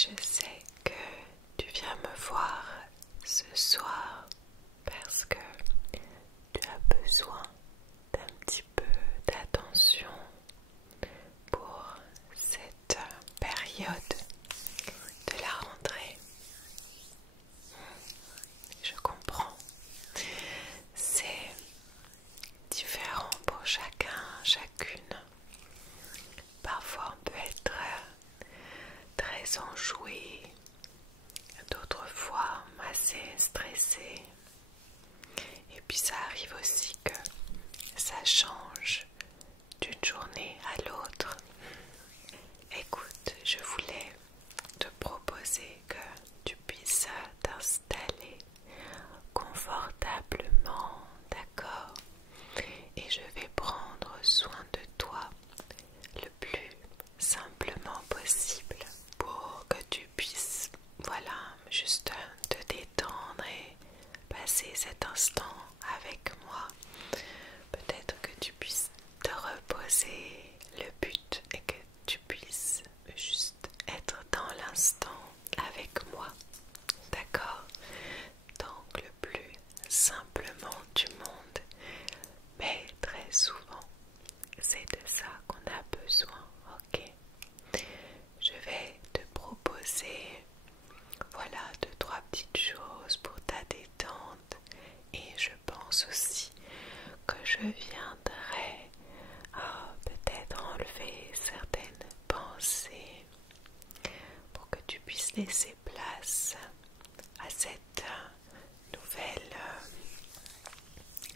Je sais que tu viens me voir ce soir parce que tu as besoin d'un petit peu d'attention pour cette période de la rentrée. Je comprends. C'est différent pour chacun, chacune. Parfois on peut être très enjoué, d'autres fois assez stressé. Et puis ça arrive aussi que ça change d'une journée à l'autre. Écoute, je voulais te proposer que tu puisses t'installer confortablement, d'accord? Et je vais prendre soin de toi le plus simplement possible pour que tu puisses, voilà, juste te détendre et passer cet instant avec moi. Peut-être que tu puisses te reposer. Le but est que tu puisses juste être dans l'instant avec moi, d'accord? Donc le plus simplement du monde, mais très souvent c'est de ça qu'on a besoin, ok? Je vais te proposer, voilà, 2-3 petites choses pour ta détente, et je pense aussi que je viendrai peut-être enlever certaines pensées pour que tu puisses laisser place à cette nouvelle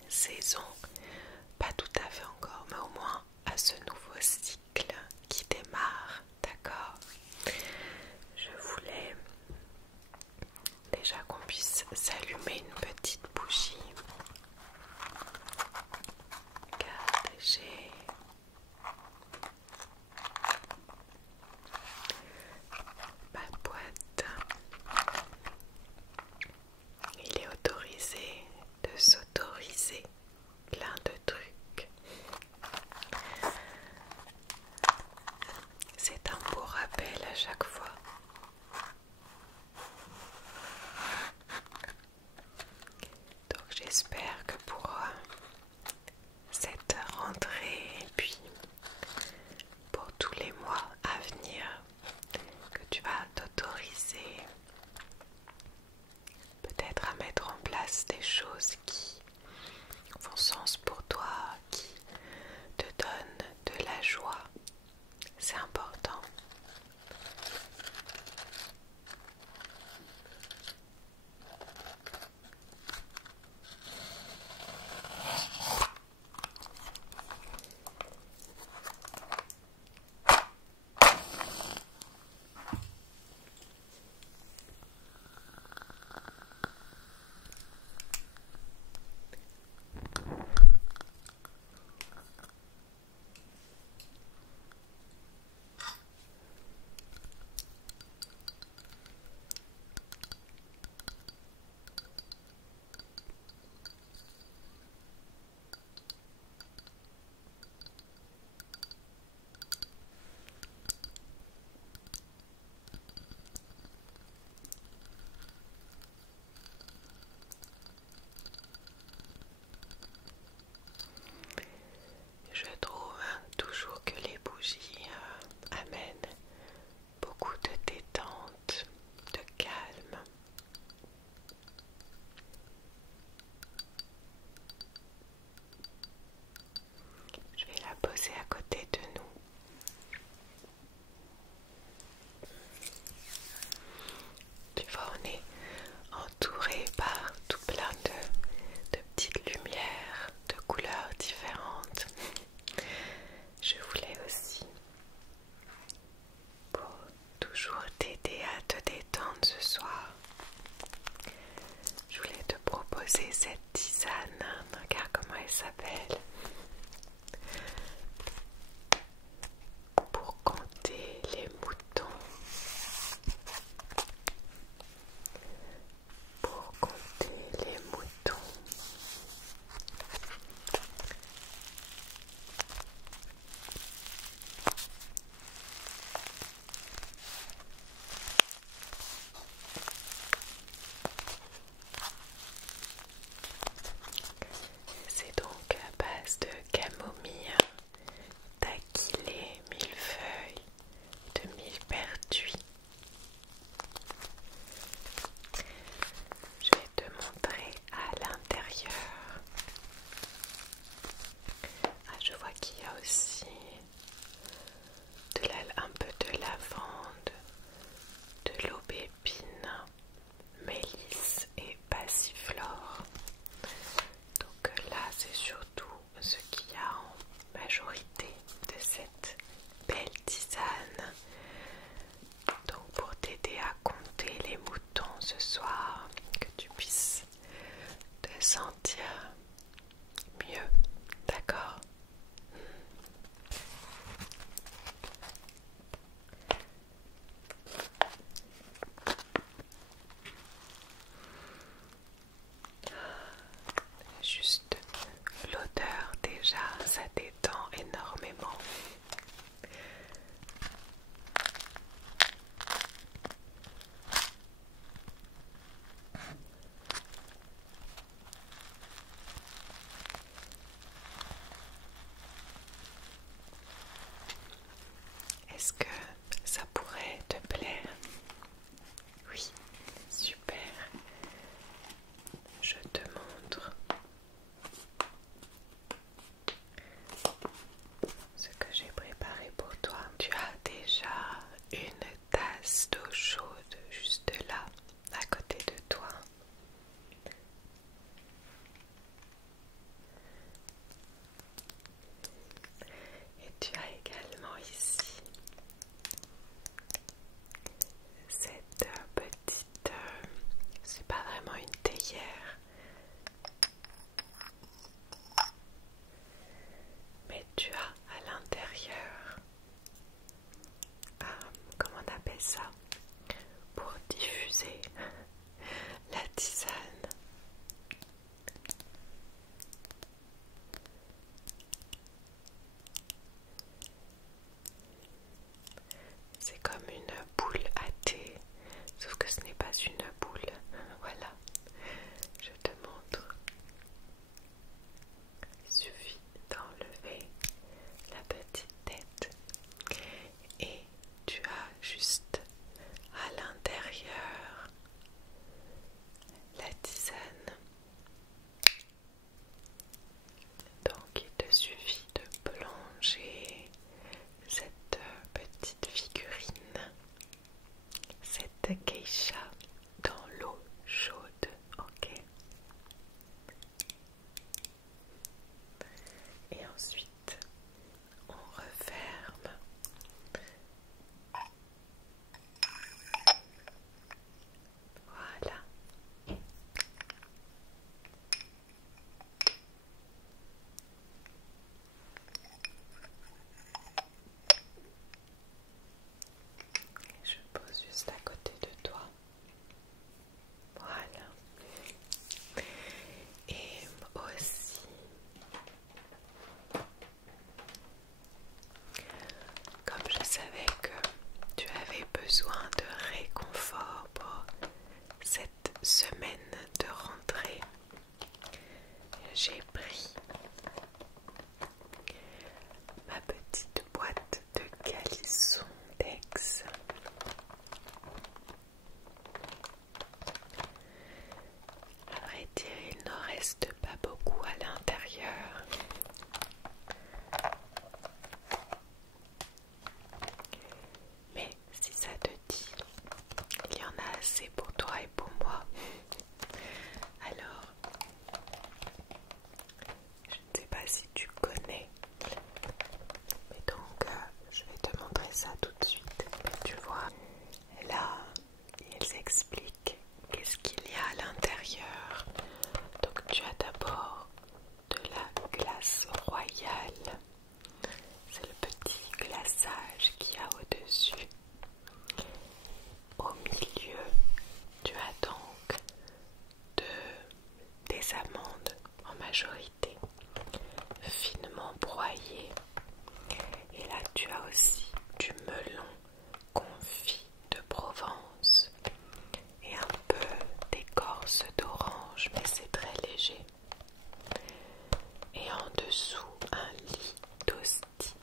saison, pas tout à fait encore, mais au moins à ce nouveau cycle qui démarre, d'accord? Je voulais déjà qu'on puisse s'allumer une petite bougie. Regarde, j'ai ma boîte. Il est autorisé de s'autoriser plein de trucs. C'est un beau rappel à chaque fois. Donc j'espère que pour cette rentrée et puis pour tous les mois à venir, que tu vas t'autoriser peut-être à mettre en place des choses qui font sens pour toi, qui te donnent de la joie. C'est important. Je trouve toujours que les bougies amènent beaucoup de détente, de calme. Je vais la poser à côté de nous. Tu vois, on est entouré par tout plein de petites lumières, de couleurs différentes. Je voulais aussi, pour toujours t'aider à te détendre ce soir, je voulais te proposer cette tisane. Regarde comment elle s'appelle. Pour compter les moutons. Pour compter les moutons. tasse d'eau chaude juste là, à côté de toi. Et tu as également ici cette petite, c'est pas vraiment une théière, mais tu as à l'intérieur, comment on appelle ça, pour diffuser la tisane. C'est comme une boule à thé, sauf que ce n'est pas une boule. Voilà, je te montre. Il suffit d'enlever la petite tête et tu as juste à l'intérieur la tisane. Donc il te suffit de plonger cette petite figurine, cette geisha, dans l'eau chaude, ok? Et ensuite, on referme. Voilà. Je pose juste à côté de toi. Voilà. Et aussi, comme je savais que tu avais besoin de réconfort pour cette semaine de rentrée, j'ai pris ma petite boîte de caleçons d'Aix. À vrai dire, il n'en reste pas beaucoup à l'intérieur. Mais si ça te dit, il y en a assez pour toi et pour moi. Alors, je ne sais pas si tu connais, mais donc je vais te montrer ça tout de suite. Tu vois, là, ils expliquent qu'est-ce qu'il y a à l'intérieur. Donc tu as d'abord de la glace royale. C'est le petit glaçage qu'il y a au-dessus. Au milieu, tu as donc des amandes en majorité, finement broyées. Et là, tu as aussi du melon confit de Provence et un peu d'écorce d'orange, mais c'est très léger. Et en dessous, un lit d'hostie.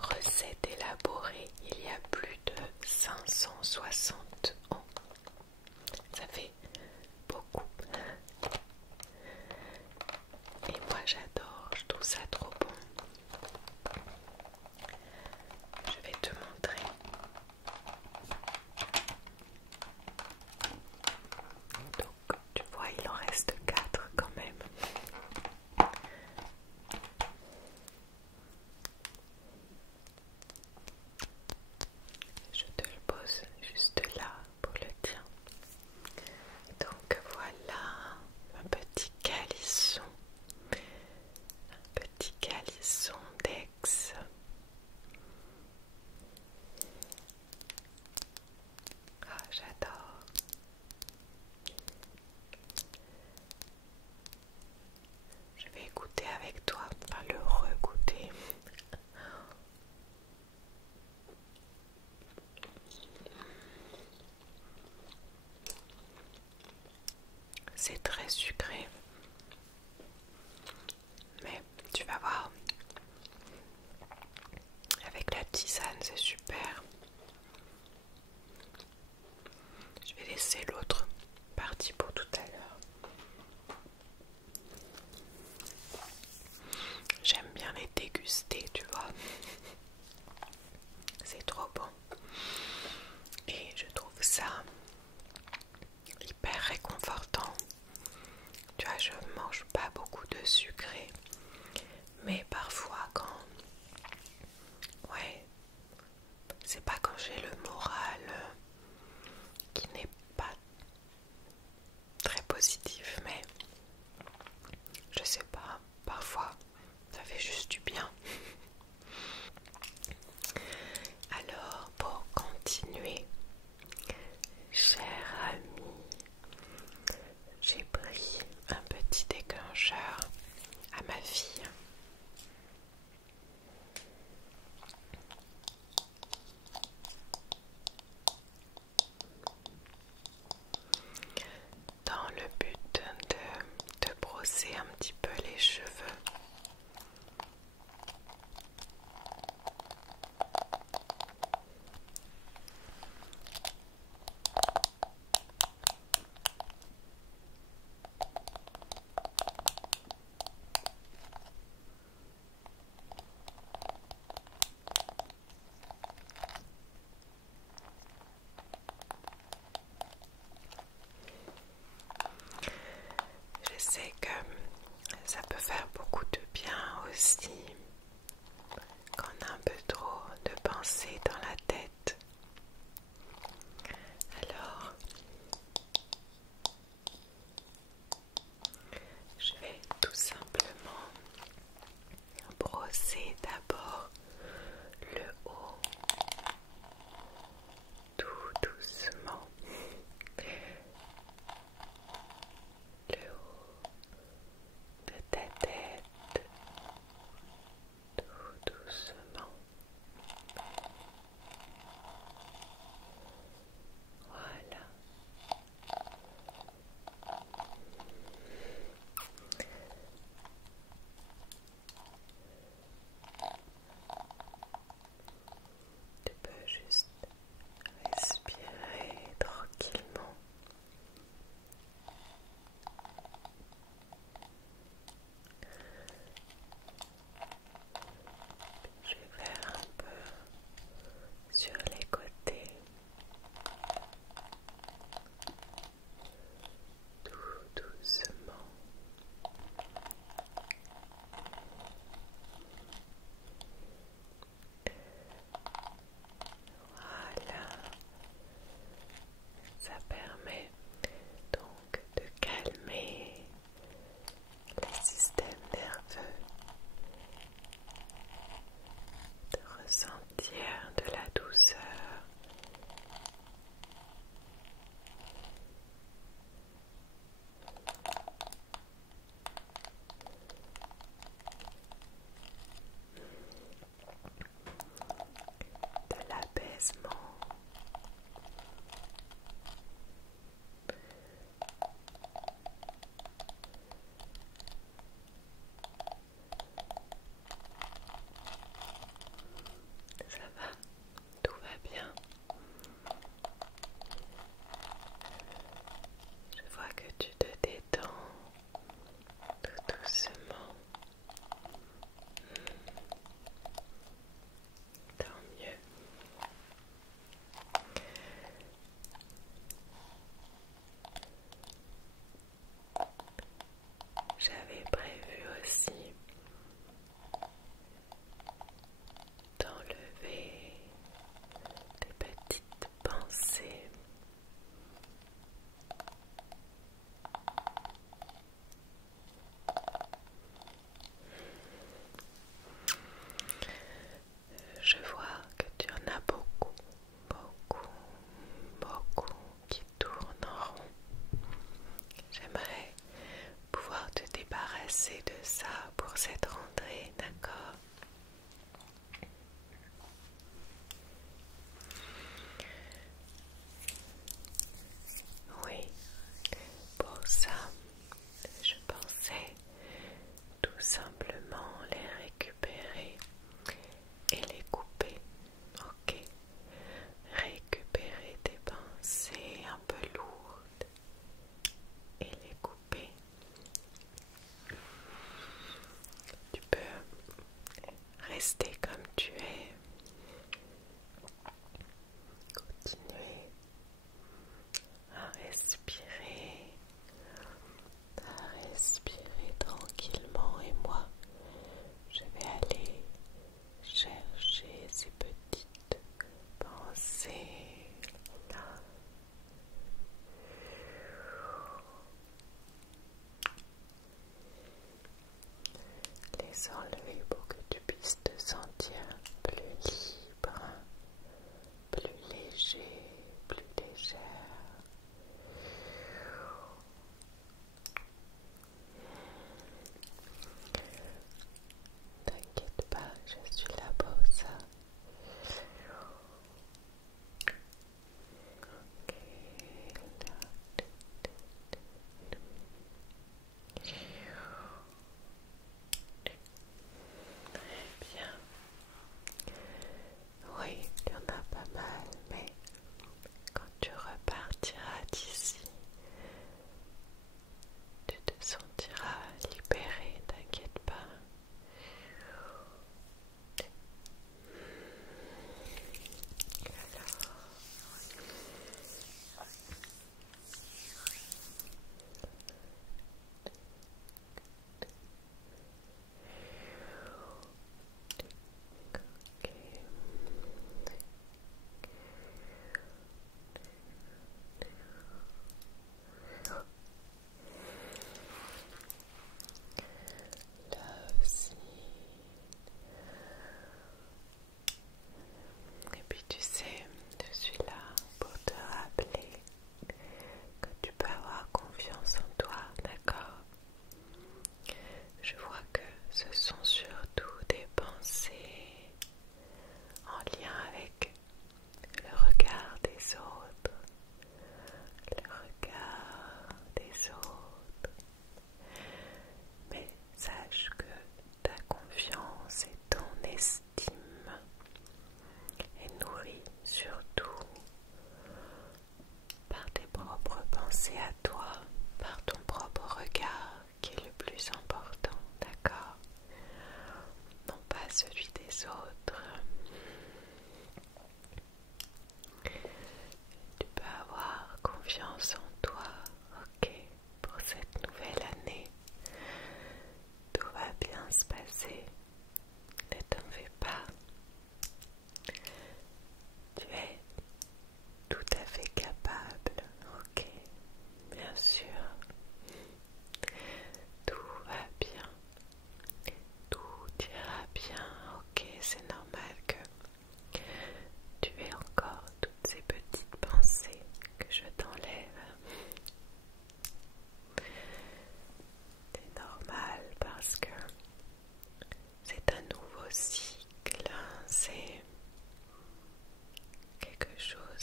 Recette élaborée il y a plus de 560 ans. Ça fait beaucoup. Et moi j'adore, je trouve ça trop bon. Je vais te montrer. Donc tu vois, il en reste 4 quand même. Je te le pose juste là pour le tien. Donc voilà.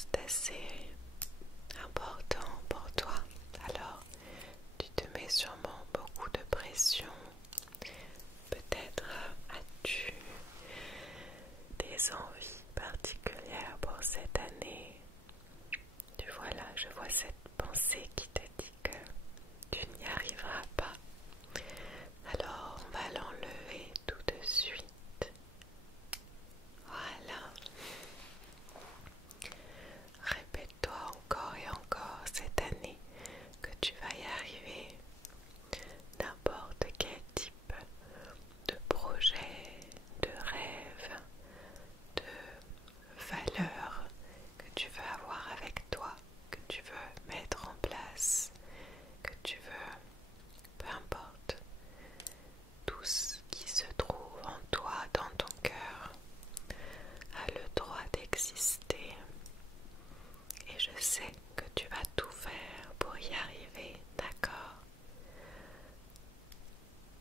c'est assez important pour toi. Alors, tu te mets sûrement beaucoup de pression. Peut-être as-tu des envies particulières pour cette année. Tu vois là, je vois cette pensée qui te dit que tu n'y arriveras pas. Alors, on va l'enlever tout de suite. Voilà. Répète-toi encore et encore cette année que tu vas y arriver. N'importe quel type de projet, de rêve, de valeur que tu veux avoir avec toi, que tu veux mettre en place, que tu veux, peu importe, tout ce qui se trouve en toi, dans ton cœur, a le droit d'exister. Et je sais que tu vas tout faire pour y arriver, d'accord?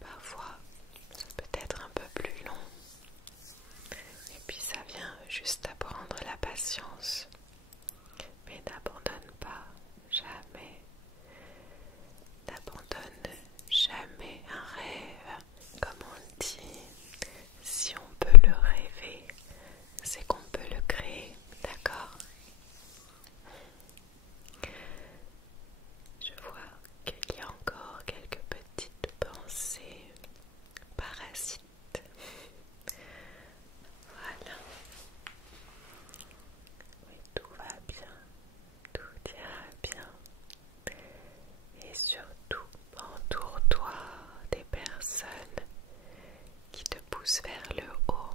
Parfois, ça peut être un peu plus long. Et puis ça vient juste apprendre la patience. Mais n'abandonne pas, jamais. N'abandonne jamais un rêve. Comme on le dit, si on peut le rêver, c'est qu'on peut le créer, d'accord? Je vois qu'il y a encore quelques petites pensées parasites. Voilà. Mais tout va bien, tout ira bien. Et surtout, entoure-toi des personnes qui te poussent vers le haut.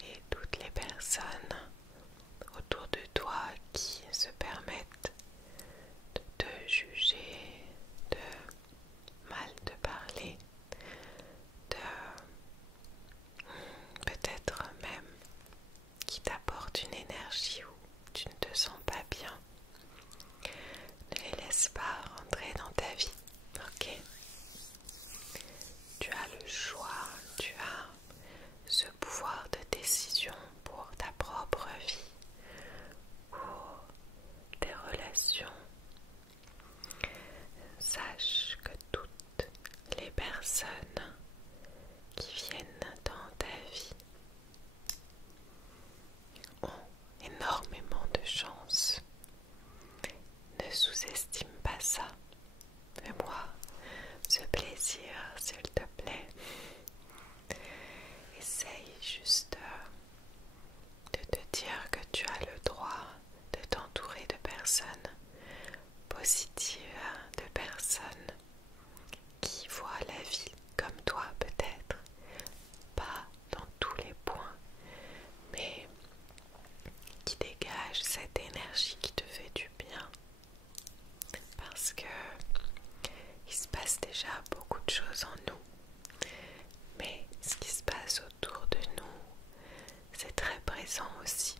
Et toutes les personnes autour de toi qui se permettent de te juger, de mal te parler, de peut-être même qui t'apportent une énergie où tu ne te sens pas bien. Ne les laisse pas rentrer dans ta vie, ok? Tu as le choix, tu as ce pouvoir de décision pour ta propre vie, pour tes relations. Sache que toutes les personnes qui viennent dans ta vie ont énormément de chance. Ne sous-estime pas ça. Fais-moi ce plaisir, s'il te plaît. Essaye juste de te dire que tu as le droit de t'entourer de personnes positives, de personnes qui voient la vie comme toi peut-être, pas dans tous les points, mais qui dégagent cette énergie qui te fait du bien. Parce que il se passe déjà beaucoup de choses en nous, mais ce qui se passe autour de nous, c'est très présent aussi.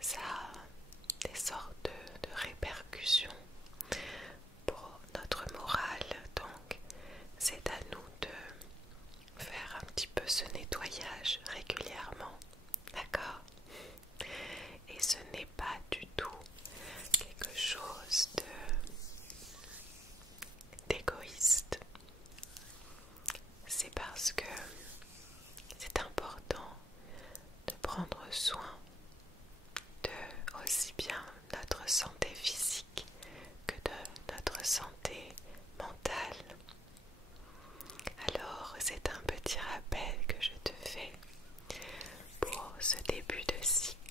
Ça a des sortes de répercussions pour notre morale, donc c'est à nous de faire un petit peu ce nettoyage régulièrement, d'accord? Et ce n'est pas du tout quelque chose d'égoïste. C'est parce que c'est important de prendre soin de aussi bien notre santé physique que de notre santé mentale. Alors c'est un petit rappel que je te fais pour ce début de cycle.